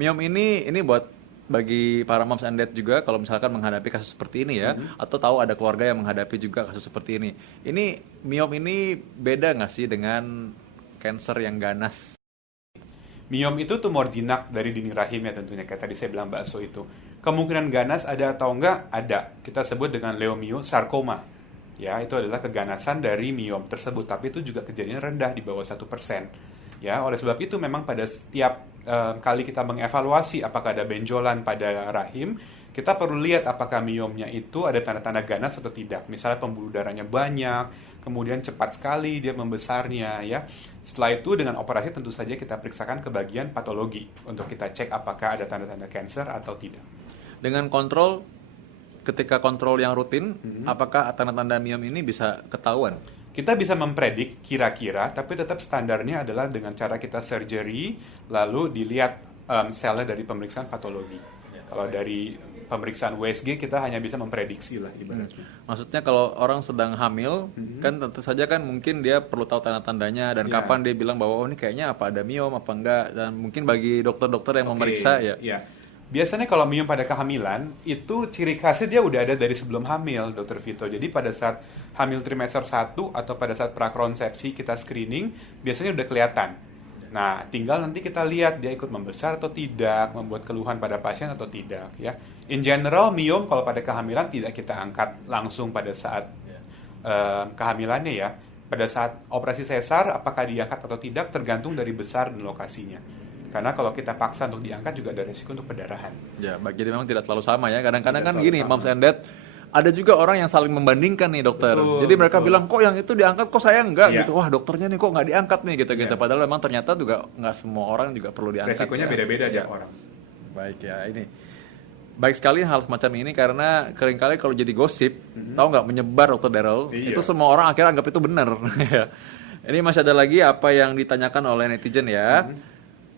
Miom ini buat bagi para moms and dad juga kalau misalkan menghadapi kasus seperti ini ya, atau tahu ada keluarga yang menghadapi juga kasus seperti ini. Ini miom ini beda nggak sih dengan cancer yang ganas? Miom itu tumor jinak dari dinding rahim ya tentunya, kayak tadi saya bilang bakso itu. Kemungkinan ganas ada atau enggak? Ada. Kita sebut dengan leiomyosarcoma. Ya, itu adalah keganasan dari miom tersebut, tapi itu juga kejadian rendah di bawah 1%. Ya, oleh sebab itu memang pada setiap kali kita mengevaluasi apakah ada benjolan pada rahim, kita perlu lihat apakah miomnya itu ada tanda-tanda ganas atau tidak. Misalnya pembuluh darahnya banyak, kemudian cepat sekali dia membesarnya ya. Setelah itu dengan operasi tentu saja kita periksakan ke bagian patologi untuk kita cek apakah ada tanda-tanda kanker atau tidak. Dengan kontrol, ketika kontrol yang rutin, apakah tanda-tanda miom ini bisa ketahuan? Kita bisa mempredik kira-kira, tapi tetap standarnya adalah dengan cara kita surgery, lalu dilihat selnya dari pemeriksaan patologi. Kalau dari pemeriksaan USG kita hanya bisa memprediksi lah ibaratnya. Maksudnya kalau orang sedang hamil, kan tentu saja kan mungkin dia perlu tahu tanda-tandanya dan Ya. kapan dia bilang bahwa oh ini kayaknya apa ada miom apa enggak, dan mungkin bagi dokter-dokter yang memeriksa ya. Ya. Biasanya kalau miom pada kehamilan, itu ciri khasnya dia udah ada dari sebelum hamil, Dr. Vito. Jadi pada saat hamil trimester 1 atau pada saat prakonsepsi kita screening, biasanya udah kelihatan. Nah, tinggal nanti kita lihat dia ikut membesar atau tidak, membuat keluhan pada pasien atau tidak. Ya, in general miom kalau pada kehamilan tidak kita angkat langsung pada saat kehamilannya ya. Pada saat operasi sesar, apakah diangkat atau tidak tergantung dari besar dan lokasinya. Karena kalau kita paksa untuk diangkat juga ada resiko untuk perdarahan. Ya, jadi memang tidak selalu sama ya. Kadang-kadang Tidak kan selalu gini, sama. moms and dad, ada juga orang yang saling membandingkan nih dokter. Betul, Jadi mereka betul. bilang kok yang itu diangkat kok saya enggak Iya. gitu. Wah dokternya nih kok nggak diangkat nih gitu-gitu. Iya. Padahal memang ternyata juga nggak semua orang juga perlu diangkat. Resikonya ya. beda-beda Ya. tiap orang. Baik ya ini. Baik sekali hal semacam ini karena seringkali kalau jadi gosip, tahu nggak menyebar dokter Daryl, Iya. itu semua orang akhirnya anggap itu benar. Ini masih ada lagi apa yang ditanyakan oleh netizen ya.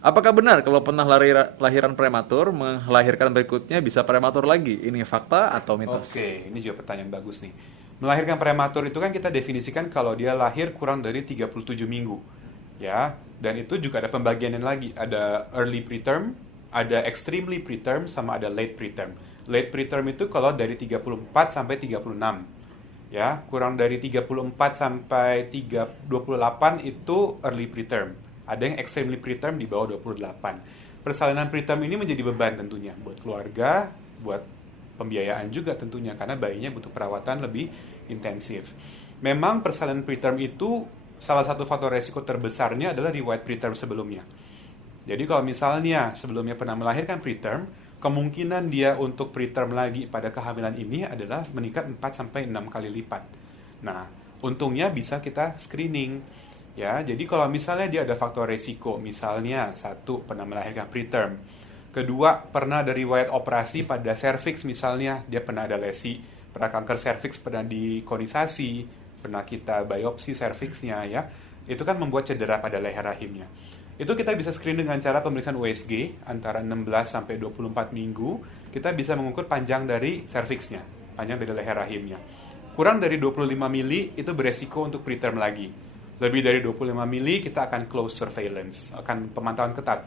Apakah benar kalau pernah lahiran prematur, melahirkan berikutnya bisa prematur lagi? Ini fakta atau mitos? Oke, ini juga pertanyaan bagus nih. Melahirkan prematur itu kan kita definisikan kalau dia lahir kurang dari 37 minggu. Ya, dan itu juga ada pembagiannya lagi. Ada early preterm, ada extremely preterm, sama ada late preterm. Late preterm itu kalau dari 34 sampai 36. Ya, kurang dari 34 sampai 28 itu early preterm. Ada yang extremely preterm di bawah 28. Persalinan preterm ini menjadi beban tentunya buat keluarga, buat pembiayaan juga tentunya karena bayinya butuh perawatan lebih intensif. Memang persalinan preterm itu salah satu faktor resiko terbesarnya adalah riwayat preterm sebelumnya. Jadi kalau misalnya sebelumnya pernah melahirkan preterm, kemungkinan dia untuk preterm lagi pada kehamilan ini adalah meningkat 4 sampai 6 kali lipat. Nah, untungnya bisa kita screening. Ya, jadi kalau misalnya dia ada faktor resiko, misalnya satu pernah melahirkan preterm, kedua pernah ada riwayat operasi pada serviks misalnya, dia pernah ada lesi, pernah kanker serviks, pernah dikonisasi, pernah kita biopsi serviksnya ya, itu kan membuat cedera pada leher rahimnya. Itu kita bisa screen dengan cara pemeriksaan USG antara 16 sampai 24 minggu, kita bisa mengukur panjang dari serviksnya, panjang dari leher rahimnya. Kurang dari 25 mili itu beresiko untuk preterm lagi. Lebih dari 25 mili kita akan close surveillance, akan pemantauan ketat.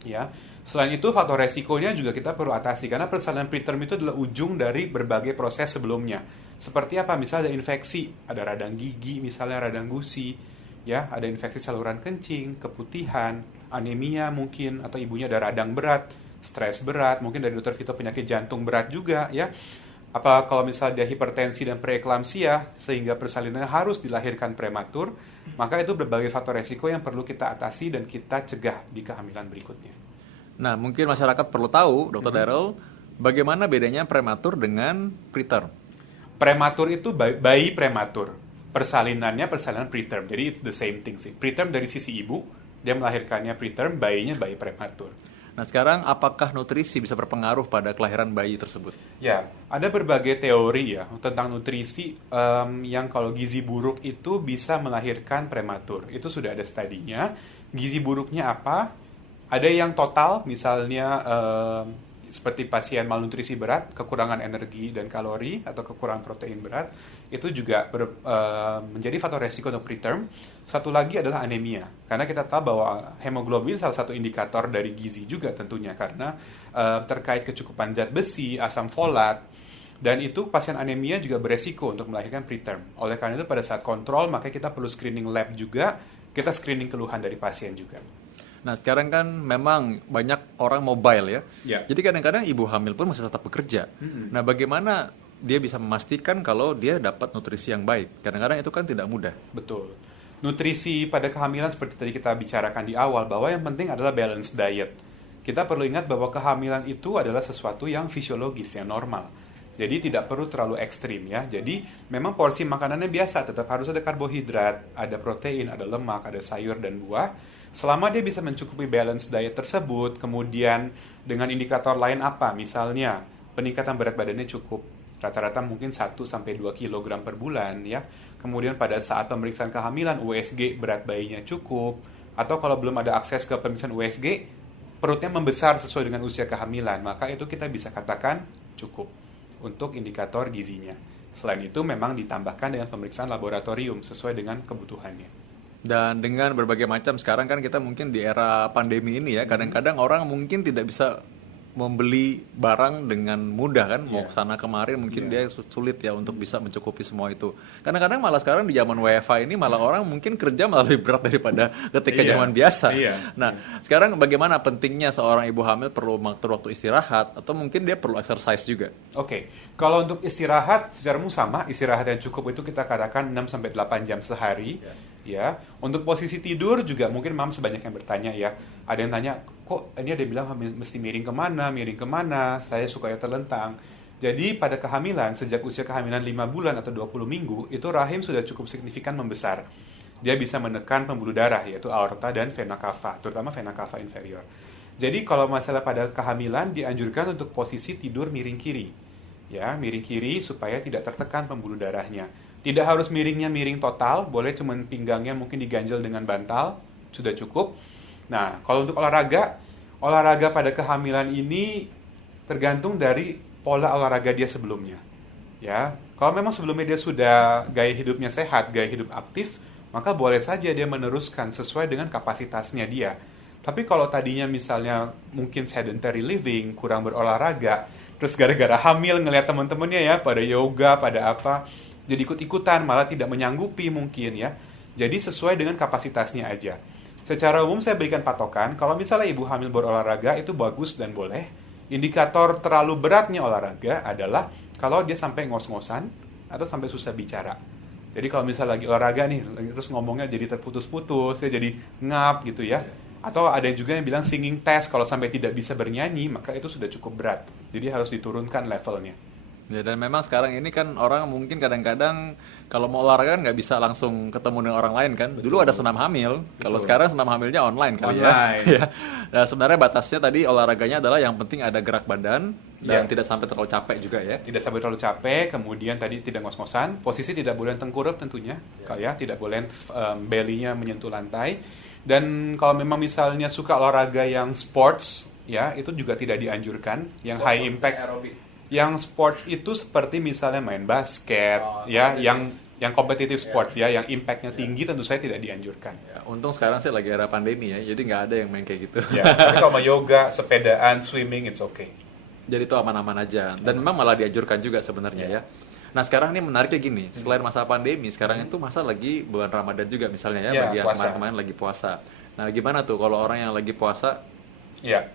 Ya. Selain itu faktor resikonya juga kita perlu atasi karena persalinan preterm itu adalah ujung dari berbagai proses sebelumnya. Seperti apa? Misalnya ada infeksi, ada radang gigi, misalnya radang gusi, ya, ada infeksi saluran kencing, keputihan, anemia mungkin atau ibunya ada radang berat, stres berat, mungkin dari dokter Vito penyakit jantung berat juga, ya. Apa kalau misalnya dia hipertensi dan preeklamsia sehingga persalinannya harus dilahirkan prematur, maka itu berbagai faktor resiko yang perlu kita atasi dan kita cegah di kehamilan berikutnya. Nah, mungkin masyarakat perlu tahu, Dr. Daryl, bagaimana bedanya prematur dengan preterm? Prematur itu bayi prematur. Persalinannya persalinan preterm. Jadi it's the same thing sih. Preterm dari sisi ibu, dia melahirkannya preterm, bayinya bayi prematur. Nah, sekarang apakah nutrisi bisa berpengaruh pada kelahiran bayi tersebut? Ya, ada berbagai teori ya tentang nutrisi yang kalau gizi buruk itu bisa melahirkan prematur. Itu sudah ada studinya. Gizi buruknya apa? Ada yang total, misalnya seperti pasien malnutrisi berat, kekurangan energi dan kalori atau kekurangan protein berat, itu juga menjadi faktor resiko untuk preterm. Satu lagi adalah anemia, karena kita tahu bahwa hemoglobin salah satu indikator dari gizi juga tentunya, karena terkait kecukupan zat besi, asam folat, dan itu pasien anemia juga beresiko untuk melahirkan preterm. Oleh karena itu pada saat kontrol, maka kita perlu screening lab juga, kita screening keluhan dari pasien juga. Nah, sekarang kan memang banyak orang mobile ya. Ya. Jadi kadang-kadang ibu hamil pun masih tetap bekerja. Nah, bagaimana dia bisa memastikan kalau dia dapat nutrisi yang baik? Kadang-kadang itu kan tidak mudah. Betul. Nutrisi pada kehamilan seperti tadi kita bicarakan di awal, bahwa yang penting adalah balanced diet. Kita perlu ingat bahwa kehamilan itu adalah sesuatu yang fisiologis, yang normal. Jadi tidak perlu terlalu ekstrim ya. Jadi memang porsi makanannya biasa, tetap harus ada karbohidrat, ada protein, ada lemak, ada sayur dan buah. Selama dia bisa mencukupi balance diet tersebut, kemudian dengan indikator lain apa? Misalnya peningkatan berat badannya cukup, rata-rata mungkin 1-2 kg per bulan ya. Kemudian pada saat pemeriksaan kehamilan USG berat bayinya cukup, atau kalau belum ada akses ke pemeriksaan USG, perutnya membesar sesuai dengan usia kehamilan, maka itu kita bisa katakan cukup untuk indikator gizinya. Selain itu memang ditambahkan dengan pemeriksaan laboratorium sesuai dengan kebutuhannya. Dan dengan berbagai macam, sekarang kan kita mungkin di era pandemi ini ya, kadang-kadang orang mungkin tidak bisa membeli barang dengan mudah kan, mau sana kemarin mungkin dia sulit ya untuk bisa mencukupi semua itu. Kadang-kadang malah sekarang di zaman WFH ini malah orang mungkin kerja malah lebih berat daripada ketika zaman biasa. Nah, sekarang bagaimana pentingnya seorang ibu hamil perlu mengatur waktu istirahat atau mungkin dia perlu exercise juga? Oke, kalau untuk istirahat secara umum sama, istirahat yang cukup itu kita katakan 6-8 jam sehari. Ya, untuk posisi tidur juga mungkin mams banyak yang bertanya ya. Ada yang tanya, kok ini ada yang bilang mesti miring kemana, saya suka ya terlentang. Jadi pada kehamilan, sejak usia kehamilan 5 bulan atau 20 minggu, itu rahim sudah cukup signifikan membesar. Dia bisa menekan pembuluh darah, yaitu aorta dan vena cava, terutama vena cava inferior. Jadi kalau masalah pada kehamilan, dianjurkan untuk posisi tidur miring kiri. Ya, miring kiri supaya tidak tertekan pembuluh darahnya. Tidak harus miringnya miring total, boleh cuma pinggangnya mungkin diganjel dengan bantal, sudah cukup. Nah, kalau untuk olahraga pada kehamilan ini tergantung dari pola olahraga dia sebelumnya. Ya, kalau memang sebelumnya dia sudah gaya hidupnya sehat, gaya hidup aktif, maka boleh saja dia meneruskan sesuai dengan kapasitasnya dia. Tapi kalau tadinya misalnya mungkin sedentary living, kurang berolahraga, terus gara-gara hamil ngelihat teman-temannya ya pada yoga, pada apa, jadi ikut-ikutan, malah tidak menyanggupi mungkin ya. Jadi sesuai dengan kapasitasnya aja. Secara umum saya berikan patokan, kalau misalnya ibu hamil berolahraga itu bagus dan boleh. Indikator terlalu beratnya olahraga adalah kalau dia sampai ngos-ngosan atau sampai susah bicara. Jadi kalau misalnya lagi olahraga nih, terus ngomongnya jadi terputus-putus, ya jadi ngap gitu ya. Atau ada juga yang bilang singing test, kalau sampai tidak bisa bernyanyi, maka itu sudah cukup berat. Jadi harus diturunkan levelnya. Ya, dan memang sekarang ini kan orang mungkin kadang-kadang kalau mau olahraga kan nggak bisa langsung ketemu dengan orang lain kan. Dulu ada senam hamil, kalau sekarang senam hamilnya online kali ya. Nah, sebenarnya batasnya tadi olahraganya adalah yang penting ada gerak badan dan tidak sampai terlalu capek juga ya. Tidak sampai terlalu capek, kemudian tadi tidak ngos-ngosan, posisi tidak boleh tengkurap tentunya, tidak boleh belly-nya menyentuh lantai. Dan kalau memang misalnya suka olahraga yang sports, ya itu juga tidak dianjurkan, yang high impact. Yang sports itu seperti misalnya main basket, yang competitive sports ya, yang impactnya tinggi tentu saya tidak dianjurkan. Ya, untung sekarang sih lagi era pandemi ya, jadi nggak ada yang main kayak gitu. Ya, tapi kalau mau yoga, sepedaan, swimming, it's okay. Jadi itu aman-aman aja, dan memang malah dianjurkan juga sebenarnya ya. Nah sekarang ini menariknya gini, selain masa pandemi, sekarang itu masa lagi bulan Ramadan juga misalnya ya, bagi yang kemarin-kemarin lagi puasa. Nah gimana tuh kalau orang yang lagi puasa? Ya.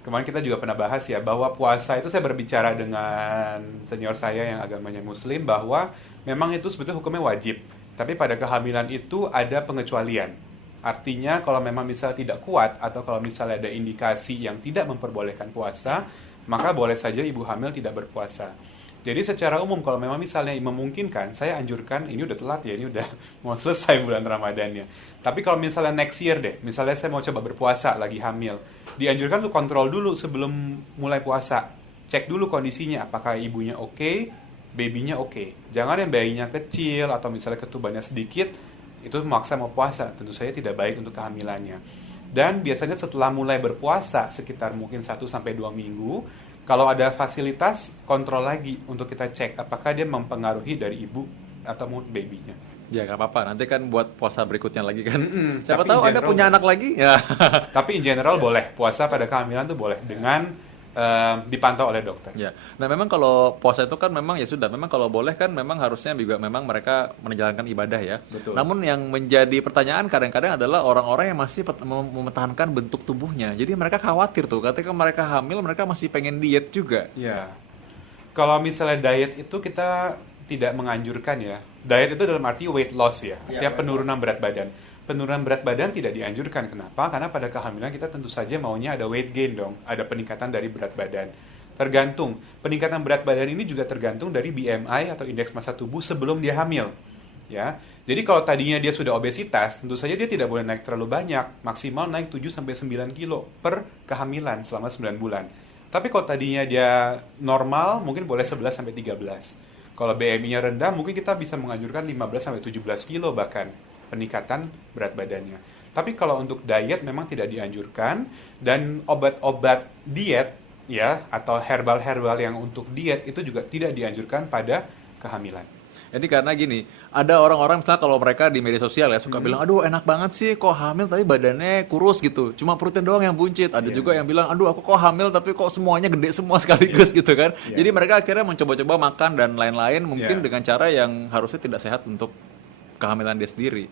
Kemarin kita juga pernah bahas ya, bahwa puasa itu saya berbicara dengan senior saya yang agamanya muslim, bahwa memang itu sebetulnya hukumnya wajib. Tapi pada kehamilan itu ada pengecualian. Artinya kalau memang misalnya tidak kuat, atau kalau misalnya ada indikasi yang tidak memperbolehkan puasa, maka boleh saja ibu hamil tidak berpuasa. Jadi secara umum kalau memang misalnya memungkinkan, saya anjurkan, ini udah telat ya, ini udah mau selesai bulan Ramadannya. Tapi kalau misalnya next year deh, misalnya saya mau coba berpuasa lagi hamil, dianjurkan tuh kontrol dulu sebelum mulai puasa. Cek dulu kondisinya, apakah ibunya oke, babynya oke. Jangan yang bayinya kecil atau misalnya ketubannya sedikit, itu maksa mau puasa. Tentu saja tidak baik untuk kehamilannya. Dan biasanya setelah mulai berpuasa, sekitar mungkin 1-2 minggu, Kalau ada fasilitas, kontrol lagi untuk kita cek apakah dia mempengaruhi dari ibu atau babynya. Ya nggak apa-apa, nanti kan buat puasa berikutnya lagi kan. Siapa Tapi tahu in Anda general punya boleh. anak lagi? Ya. Tapi in general boleh, puasa pada kehamilan tuh boleh dengan dipantau oleh dokter. Ya. Nah, memang kalau puasa itu kan memang ya sudah, memang kalau boleh kan memang harusnya juga memang mereka menjalankan ibadah ya. Betul. Namun yang menjadi pertanyaan kadang-kadang adalah orang-orang yang masih mempertahankan bentuk tubuhnya. Jadi mereka khawatir tuh, ketika mereka hamil mereka masih pengen diet juga. Ya, kalau misalnya diet itu kita tidak menganjurkan ya. Diet itu dalam arti weight loss ya, Ya, artinya weight penurunan loss. berat badan. Penurunan berat badan tidak dianjurkan. Kenapa? Karena pada kehamilan kita tentu saja maunya ada weight gain dong, ada peningkatan dari berat badan. Tergantung, peningkatan berat badan ini juga tergantung dari BMI atau indeks massa tubuh sebelum dia hamil. Ya, jadi kalau tadinya dia sudah obesitas, tentu saja dia tidak boleh naik terlalu banyak, maksimal naik 7-9 kilo per kehamilan selama 9 bulan. Tapi kalau tadinya dia normal, mungkin boleh 11-13. Kalau BMI-nya rendah, mungkin kita bisa menganjurkan 15-17 kilo bahkan peningkatan berat badannya. Tapi kalau untuk diet memang tidak dianjurkan, dan obat-obat diet ya atau herbal-herbal yang untuk diet itu juga tidak dianjurkan pada kehamilan. Jadi karena gini, ada orang-orang misalnya kalau mereka di media sosial ya suka bilang, aduh enak banget sih kok hamil tapi badannya kurus gitu, cuma perutnya doang yang buncit. Ada juga yang bilang, aduh aku kok hamil tapi kok semuanya gede semua sekaligus gitu kan. Jadi mereka akhirnya mencoba-coba makan dan lain-lain mungkin dengan cara yang harusnya tidak sehat untuk kehamilan dia sendiri.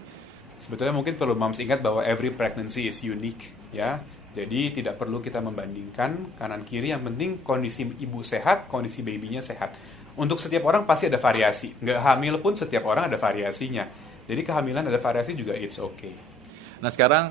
Sebetulnya mungkin perlu moms ingat bahwa every pregnancy is unique ya. Jadi tidak perlu kita membandingkan kanan kiri, yang penting kondisi ibu sehat, kondisi babynya sehat. Untuk setiap orang pasti ada variasi. Nggak hamil pun setiap orang ada variasinya. Jadi kehamilan ada variasi juga, it's okay. Nah sekarang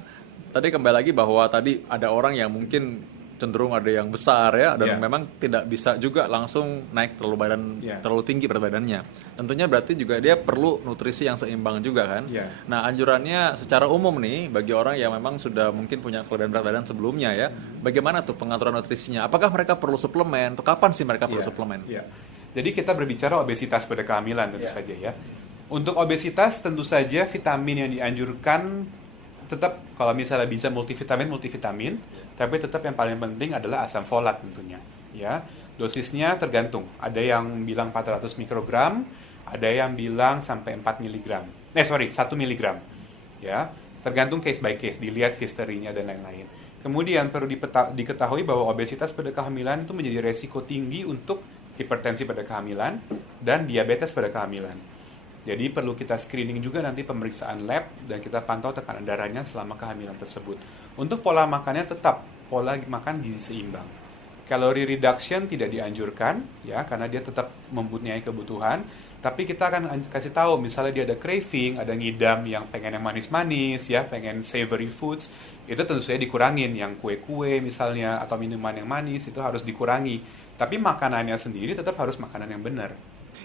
tadi kembali lagi bahwa tadi ada orang yang mungkin cenderung ada yang besar ya dan memang tidak bisa juga langsung naik terlalu tinggi berat badannya. Tentunya berarti juga dia perlu nutrisi yang seimbang juga kan. Nah anjurannya secara umum nih bagi orang yang memang sudah mungkin punya kelebihan berat badan sebelumnya ya, bagaimana tuh pengaturan nutrisinya? Apakah mereka perlu suplemen? Atau kapan sih mereka perlu suplemen? Jadi kita berbicara obesitas pada kehamilan tentu saja ya. Untuk obesitas tentu saja vitamin yang dianjurkan tetap kalau misalnya bisa multivitamin, tapi tetap yang paling penting adalah asam folat tentunya. Ya, dosisnya tergantung. Ada yang bilang 400 mikrogram, ada yang bilang sampai 4 miligram. 1 miligram. Ya, tergantung case by case, dilihat historinya dan lain-lain. Kemudian perlu diketahui bahwa obesitas pada kehamilan itu menjadi resiko tinggi untuk hipertensi pada kehamilan dan diabetes pada kehamilan. Jadi perlu kita screening juga nanti pemeriksaan lab dan kita pantau tekanan darahnya selama kehamilan tersebut. Untuk pola makannya tetap pola makan gizi seimbang. Calorie reduction tidak dianjurkan ya karena dia tetap mempunyai kebutuhan. Tapi kita akan kasih tahu misalnya dia ada craving, ada ngidam yang pengen yang manis-manis ya, pengen savory foods, itu tentu saja dikurangin. Yang kue-kue misalnya atau minuman yang manis itu harus dikurangi. Tapi makanannya sendiri tetap harus makanan yang benar.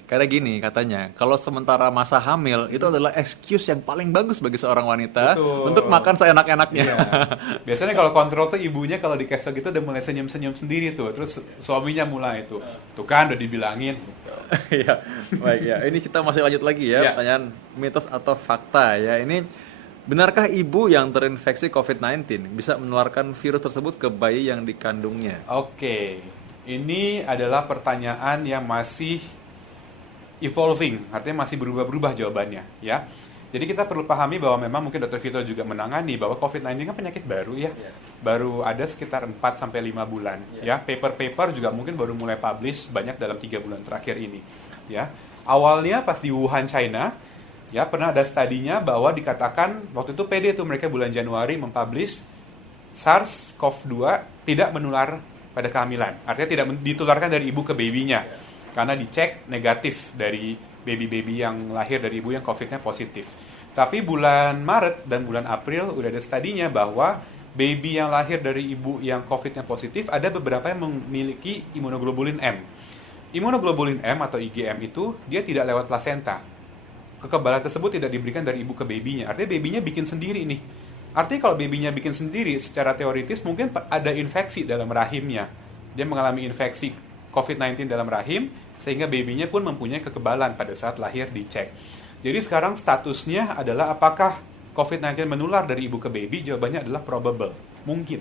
Karena gini katanya, kalau sementara masa hamil itu adalah excuse yang paling bagus bagi seorang wanita untuk makan seenak-enaknya. Biasanya kalau kontrol tuh ibunya kalau dikasih gitu udah mulai senyum-senyum sendiri tuh, terus suaminya mulai tuh kan udah dibilangin. Iya, baik ya. Ini kita masih lanjut lagi ya, pertanyaan mitos atau fakta ya. Ini benarkah ibu yang terinfeksi COVID-19 bisa menularkan virus tersebut ke bayi yang dikandungnya? Oke, ini adalah pertanyaan yang masih evolving, artinya masih berubah-berubah jawabannya, ya. Jadi kita perlu pahami bahwa memang mungkin Dr. Vito juga menangani bahwa COVID-19 kan penyakit baru ya. Baru ada sekitar 4-5 bulan, ya. Paper-paper juga mungkin baru mulai publish banyak dalam 3 bulan terakhir ini, ya. Awalnya pas di Wuhan, China, ya pernah ada studinya bahwa dikatakan waktu itu PD tuh mereka bulan Januari mempublish SARS-CoV-2 tidak menular pada kehamilan. Artinya tidak ditularkan dari ibu ke babynya. Karena dicek negatif dari baby-baby yang lahir dari ibu yang COVID-nya positif. Tapi bulan Maret dan bulan April udah ada studinya bahwa baby yang lahir dari ibu yang COVID-nya positif ada beberapa yang memiliki imunoglobulin M. Imunoglobulin M atau IgM itu dia tidak lewat plasenta. Kekebalan tersebut tidak diberikan dari ibu ke babynya. Artinya babynya bikin sendiri nih. Artinya kalau babynya bikin sendiri, secara teoritis mungkin ada infeksi dalam rahimnya. Dia mengalami infeksi COVID-19 dalam rahim, sehingga babynya pun mempunyai kekebalan pada saat lahir dicek. Jadi sekarang statusnya adalah apakah COVID-19 menular dari ibu ke baby? Jawabannya adalah probable, mungkin.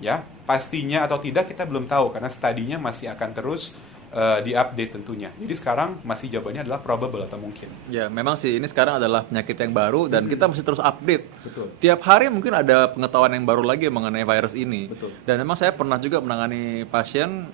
Ya, pastinya atau tidak kita belum tahu karena studinya masih akan terus diupdate tentunya. Jadi sekarang masih jawabannya adalah probable atau mungkin. Ya, memang sih ini sekarang adalah penyakit yang baru dan kita mesti terus update. Betul. Tiap hari mungkin ada pengetahuan yang baru lagi mengenai virus ini. Betul. Dan memang saya pernah juga menangani pasien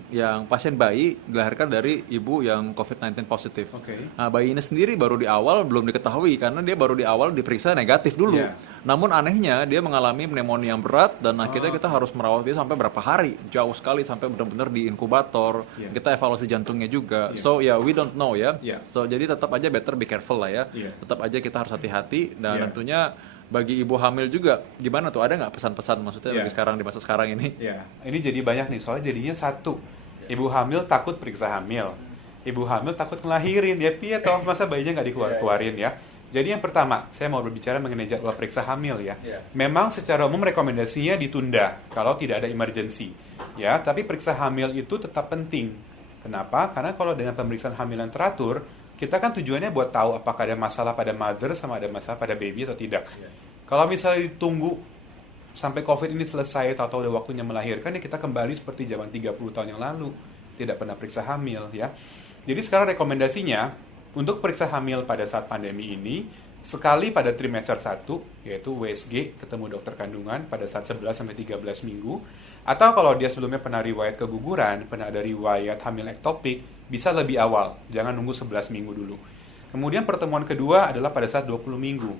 bayi dilahirkan dari ibu yang COVID-19 positif. Oke. Nah, bayi ini sendiri baru di awal belum diketahui karena dia baru di awal diperiksa negatif dulu. Iya. Namun anehnya dia mengalami pneumonia yang berat dan akhirnya kita harus merawat dia sampai berapa hari, jauh sekali sampai benar-benar di inkubator. Iya. Kita evaluasi jantungnya juga. So we don't know ya. Iya. So jadi tetap aja better be careful lah ya. Iya. Tetap aja kita harus hati-hati dan Iya. tentunya bagi ibu hamil juga gimana tuh, ada nggak pesan-pesan maksudnya Iya. bagi sekarang di masa sekarang ini? Ya, ini jadi banyak nih, soalnya jadinya satu. Ibu hamil takut periksa hamil. Ibu hamil takut ngelahirin, ya piye toh, masa bayinya nggak dikeluarin ya. Jadi yang pertama, saya mau berbicara mengenai jadwal periksa hamil ya. Iya. Memang secara umum rekomendasinya ditunda kalau tidak ada emergency. Ya, tapi periksa hamil itu tetap penting. Kenapa? Karena kalau dengan pemeriksaan hamil yang teratur, kita kan tujuannya buat tahu apakah ada masalah pada mother sama ada masalah pada baby atau tidak. Kalau misalnya ditunggu sampai COVID ini selesai atau udah waktunya melahirkan, ya kita kembali seperti zaman 30 tahun yang lalu. Tidak pernah periksa hamil ya. Jadi sekarang rekomendasinya untuk periksa hamil pada saat pandemi ini, sekali pada trimester 1, yaitu USG, ketemu dokter kandungan pada saat 11-13 minggu, atau kalau dia sebelumnya pernah riwayat keguguran, pernah ada riwayat hamil ektopik, bisa lebih awal, jangan nunggu 11 minggu dulu. Kemudian pertemuan kedua adalah pada saat 20 minggu.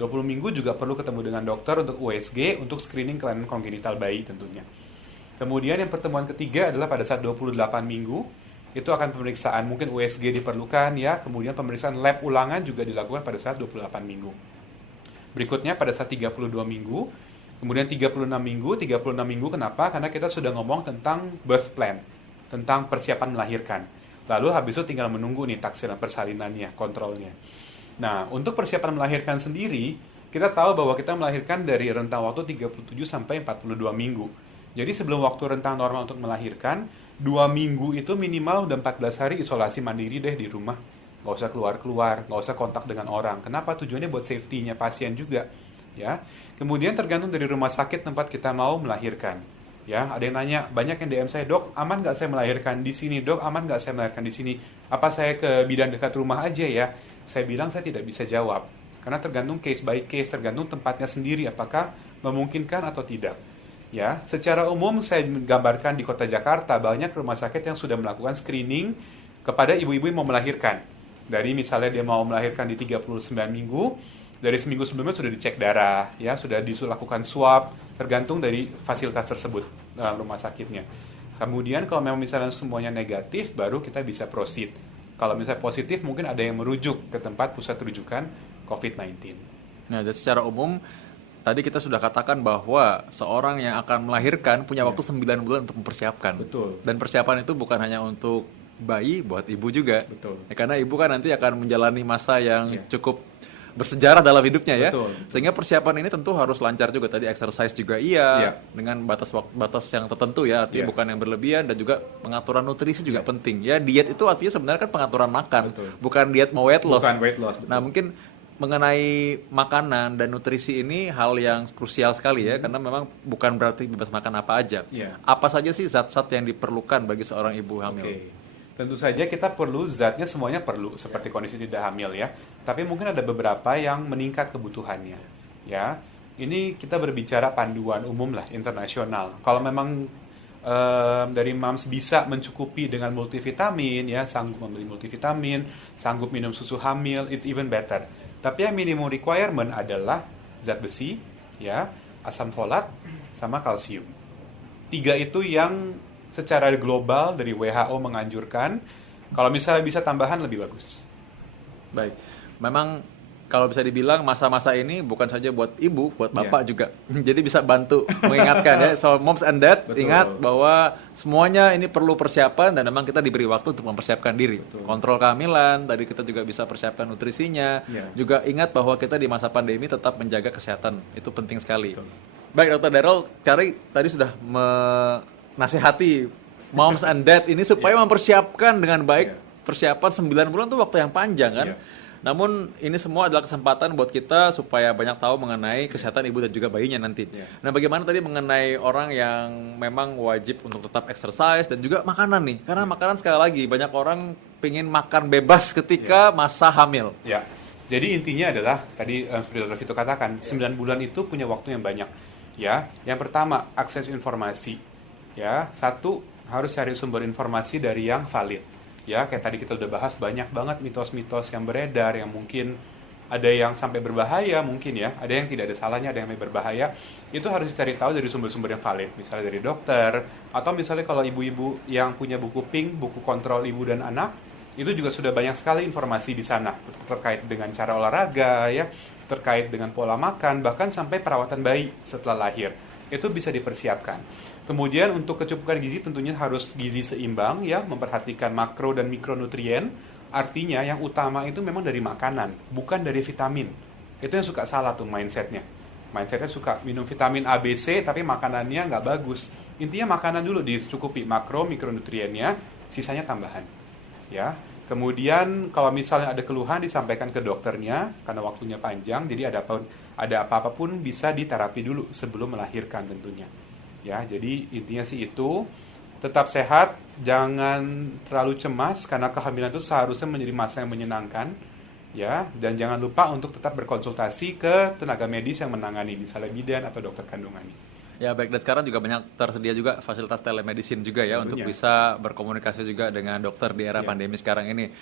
20 minggu juga perlu ketemu dengan dokter untuk USG, untuk screening kelainan kongenital bayi tentunya. Kemudian yang pertemuan ketiga adalah pada saat 28 minggu, itu akan pemeriksaan, mungkin USG diperlukan ya, kemudian pemeriksaan lab ulangan juga dilakukan pada saat 28 minggu. Berikutnya pada saat 32 minggu, kemudian 36 minggu. 36 minggu kenapa? Karena kita sudah ngomong tentang birth plan, tentang persiapan melahirkan. Lalu habis itu tinggal menunggu nih taksiran persalinannya, kontrolnya. Nah, untuk persiapan melahirkan sendiri, kita tahu bahwa kita melahirkan dari rentang waktu 37 sampai 42 minggu. Jadi sebelum waktu rentang normal untuk melahirkan, 2 minggu itu minimal udah 14 hari isolasi mandiri deh di rumah. Nggak usah keluar-keluar, nggak usah kontak dengan orang. Kenapa? Tujuannya buat safety-nya pasien juga. Ya. Kemudian tergantung dari rumah sakit tempat kita mau melahirkan. Ya, ada yang nanya, banyak yang DM saya, dok, aman nggak saya melahirkan di sini? Dok, aman nggak saya melahirkan di sini? Apa saya ke bidan dekat rumah aja ya? Saya bilang saya tidak bisa jawab. Karena tergantung case by case, tergantung tempatnya sendiri, apakah memungkinkan atau tidak. Ya, secara umum saya gambarkan di kota Jakarta banyak rumah sakit yang sudah melakukan screening kepada ibu-ibu yang mau melahirkan. Dari misalnya dia mau melahirkan di 39 minggu, dari seminggu sebelumnya sudah dicek darah, ya sudah dilakukan swab, tergantung dari fasilitas tersebut rumah sakitnya. Kemudian kalau memang misalnya semuanya negatif, baru kita bisa proceed. Kalau misalnya positif, mungkin ada yang merujuk ke tempat pusat rujukan COVID-19. Nah, jadi secara umum tadi kita sudah katakan bahwa seorang yang akan melahirkan punya waktu 9 bulan untuk mempersiapkan. Betul. Dan persiapan itu bukan hanya untuk bayi, buat ibu juga. Betul. Ya, karena ibu kan nanti akan menjalani masa yang cukup bersejarah dalam hidupnya ya. Betul. Sehingga persiapan ini tentu harus lancar juga. Tadi exercise juga dengan batas yang tertentu ya, artinya bukan yang berlebihan, dan juga pengaturan nutrisi juga penting. Ya, diet itu artinya sebenarnya kan pengaturan makan, bukan diet mau weight loss. Bukan weight loss. Betul. Nah, mungkin mengenai makanan dan nutrisi ini hal yang krusial sekali ya, karena memang bukan berarti bebas makan apa aja. Apa saja sih zat-zat yang diperlukan bagi seorang ibu hamil? Tentu saja kita perlu, zatnya semuanya perlu, seperti kondisi tidak hamil ya. Tapi mungkin ada beberapa yang meningkat kebutuhannya. Ya, ini kita berbicara panduan umum lah, internasional. Kalau memang dari MAMS bisa mencukupi dengan multivitamin, ya sanggup membeli multivitamin, sanggup minum susu hamil, it's even better. Tapi yang minimum requirement adalah zat besi, ya, asam folat, sama kalsium. 3 itu yang secara global dari WHO menganjurkan. Kalau misalnya bisa tambahan lebih bagus. Baik, memang kalau bisa dibilang masa-masa ini bukan saja buat ibu, buat bapak juga. Jadi bisa bantu mengingatkan ya. So moms and dad, ingat bahwa semuanya ini perlu persiapan dan memang kita diberi waktu untuk mempersiapkan diri. Kontrol kehamilan, tadi kita juga bisa persiapkan nutrisinya. Juga ingat bahwa kita di masa pandemi tetap menjaga kesehatan. Itu penting sekali. Baik, Dr. Daryl, tadi sudah menasihati moms and dad ini supaya mempersiapkan dengan baik. Persiapan 9 bulan itu waktu yang panjang kan. Namun ini semua adalah kesempatan buat kita supaya banyak tahu mengenai kesehatan ibu dan juga bayinya nanti. Nah, bagaimana tadi mengenai orang yang memang wajib untuk tetap exercise dan juga makanan nih? Karena makanan sekali lagi banyak orang pengen makan bebas ketika masa hamil. Ya, jadi intinya adalah tadi seperti Dr. Vito katakan, 9 bulan itu punya waktu yang banyak. Ya, yang pertama akses informasi. Ya, satu harus cari sumber informasi dari yang valid. Ya, kayak tadi kita udah bahas banyak banget mitos-mitos yang beredar yang mungkin ada yang sampai berbahaya mungkin ya, ada yang tidak ada salahnya, ada yang sampai berbahaya. Itu harus dicari tahu dari sumber-sumber yang valid, misalnya dari dokter, atau misalnya kalau ibu-ibu yang punya buku PINK, buku kontrol ibu dan anak, itu juga sudah banyak sekali informasi di sana terkait dengan cara olahraga ya, terkait dengan pola makan, bahkan sampai perawatan bayi setelah lahir. Itu bisa dipersiapkan. Kemudian untuk kecukupan gizi tentunya harus gizi seimbang ya, memperhatikan makro dan mikronutrien. Artinya yang utama itu memang dari makanan, bukan dari vitamin. Itu yang suka salah tuh mindsetnya. Mindsetnya suka minum vitamin A, B, C, tapi makanannya nggak bagus. Intinya makanan dulu dicukupi makro, mikronutriennya, sisanya tambahan. Ya. Kemudian kalau misalnya ada keluhan disampaikan ke dokternya, karena waktunya panjang, jadi ada apa-apa pun bisa diterapi dulu sebelum melahirkan tentunya. Ya, jadi intinya sih itu, tetap sehat, jangan terlalu cemas karena kehamilan itu seharusnya menjadi masa yang menyenangkan, ya, dan jangan lupa untuk tetap berkonsultasi ke tenaga medis yang menangani, misalnya bidan atau dokter kandungan. Ya baik, dan sekarang juga banyak tersedia juga fasilitas telemedicine juga ya, untuk Tentunya. bisa berkomunikasi juga dengan dokter di era pandemi sekarang ini.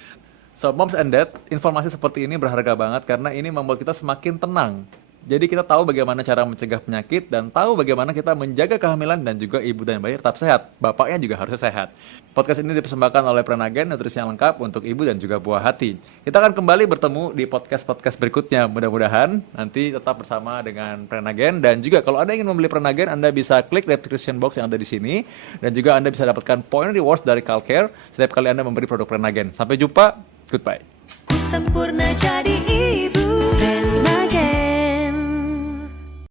So moms and dad, informasi seperti ini berharga banget karena ini membuat kita semakin tenang. Jadi kita tahu bagaimana cara mencegah penyakit dan tahu bagaimana kita menjaga kehamilan dan juga ibu dan bayi tetap sehat. Bapaknya juga harusnya sehat. Podcast ini dipersembahkan oleh Prenagen, nutrisi yang lengkap untuk ibu dan juga buah hati. Kita akan kembali bertemu di podcast-podcast berikutnya. Mudah-mudahan nanti tetap bersama dengan Prenagen, dan juga kalau Anda ingin membeli Prenagen, Anda bisa klik description box yang ada di sini, dan juga Anda bisa dapatkan point rewards dari Calcare setiap kali Anda membeli produk Prenagen. Sampai jumpa, goodbye. Ku sempurna jadi